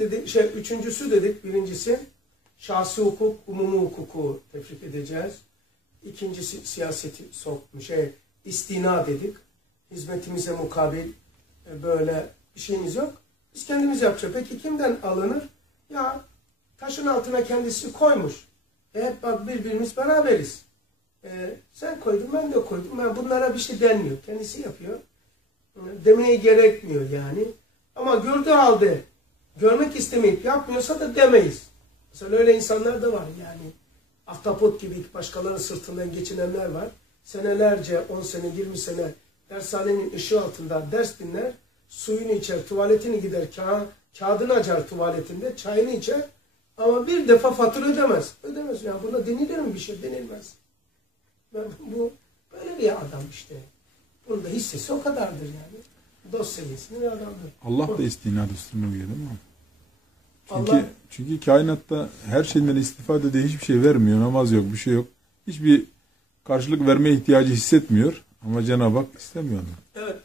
dedik, şey, üçüncüsü dedik, birincisi şahsi hukuk, umumi hukuku tefrik edeceğiz. İkincisi siyaseti sokmuş, şey, istina dedik. Hizmetimize mukabil e, böyle bir şeyimiz yok. Biz kendimiz yapacağız. Peki kimden alınır? Ya taşın altına kendisi koymuş. E hep bak birbirimiz beraberiz. E, sen koydun ben de koydum. Ben bunlara bir şey denmiyor. Kendisi yapıyor. E, demeye gerekmiyor yani. Ama gördüğü halde görmek istemeyip yapmıyorsa da demeyiz. Mesela öyle insanlar da var yani. Ahtapot gibi başkalarının sırtından geçinenler var. Senelerce, 10 sene, 20 sene dershanenin ışığı altında ders dinler, suyunu içer, tuvaletini gider, ka kağıdını açar tuvaletinde, çayını içer ama bir defa fatura ödemez. Ödemez. Yani buna denilir mi bir şey? Denilmez. Ben, bu böyle bir adam işte. Bunun da hissesi o kadardır yani. Dost seviyesinde bir adamdır. Allah da istinad üstüne uyuyor değil mi? Çünkü, Allah- çünkü kainatta her şeyden istifade de hiçbir şey vermiyor. Namaz yok, bir şey yok. Hiçbir karşılık vermeye ihtiyacı hissetmiyor. Ama Cenab-ı Hak istemiyor onu. Evet.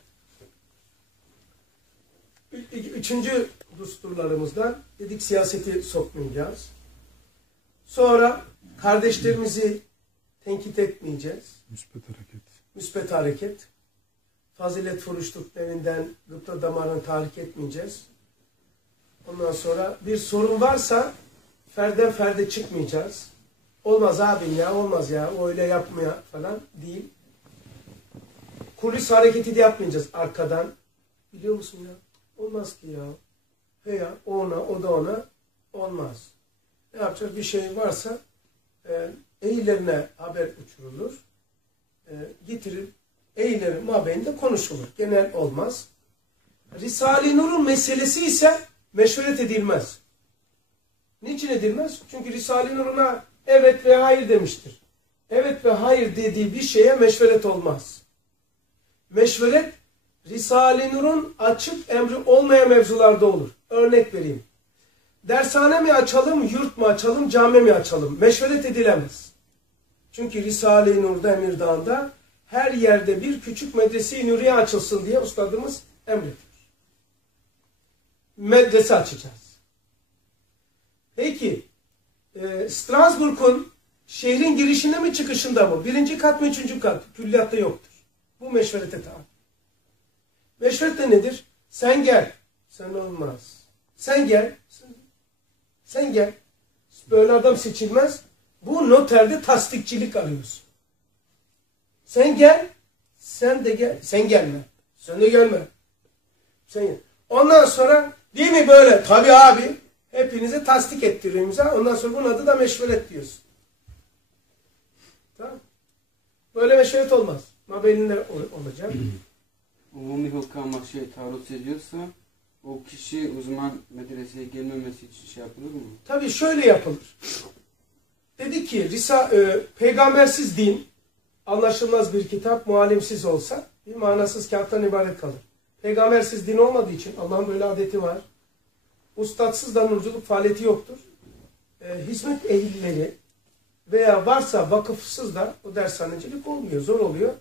Üçüncü düsturlarımızdan dedik siyaseti sokmayacağız. Sonra kardeşlerimizi tenkit etmeyeceğiz. Müspet hareket. Müspet hareket. Fazilet furuşluk gıpta damarını tahrik etmeyeceğiz. Ondan sonra bir sorun varsa ferden ferde çıkmayacağız. Olmaz abim ya olmaz ya o öyle yapmaya falan değil. Kulis hareketi de yapmayacağız arkadan. Biliyor musun ya? Olmaz ki ya. He ya ona o da ona olmaz. Ne yapacağız? Bir şey varsa e, eğilerine haber uçurulur. E, getirir eğileri mabeyinde konuşulur. Genel olmaz. Risale-i Nur'un meselesi ise meşveret edilmez. Niçin edilmez? Çünkü Risale-i Nur'una evet ve hayır demiştir. Evet ve hayır dediği bir şeye meşveret olmaz. Meşveret Risale-i Nur'un açık emri olmayan mevzularda olur. Örnek vereyim. Dershane mi açalım, yurt mu açalım, cami mi açalım? Meşveret edilemez. Çünkü Risale-i Nur'da Emirdağ'da her yerde bir küçük medrese-i nuriye açılsın diye ustadımız emrediyor. Medrese açacağız. Peki, e, Strasbourg'un şehrin girişinde mi çıkışında mı? Birinci kat mı, üçüncü kat? Külliyatta yoktur. Bu meşverete tabi. Meşveret de nedir? Sen gel. Sen olmaz. Sen gel. Sen, sen gel. Böyle adam seçilmez. Bu noterde tasdikçilik arıyorsun. Sen gel. Sen de gel. Sen gelme. Sen de gelme. Sen gel. Ondan sonra değil mi böyle? Tabii abi. Hepinize tasdik ettiriyor imza. Ondan sonra bunun adı da meşveret diyorsun. Tamam. Böyle meşveret olmaz. Mabelinde ol- olacak. umumi hukuka ama şey taarruz ediyorsa o kişi uzman medreseye gelmemesi için şey yapılır mı? Tabii şöyle yapılır. Dedi ki Risa, e, peygambersiz din anlaşılmaz bir kitap muallimsiz olsa bir manasız kağıttan ibaret kalır. Peygambersiz din olmadığı için Allah'ın böyle adeti var. Ustatsız da nurculuk faaliyeti yoktur. E, hizmet ehilleri veya varsa vakıfsız da o dershanecilik olmuyor. Zor oluyor.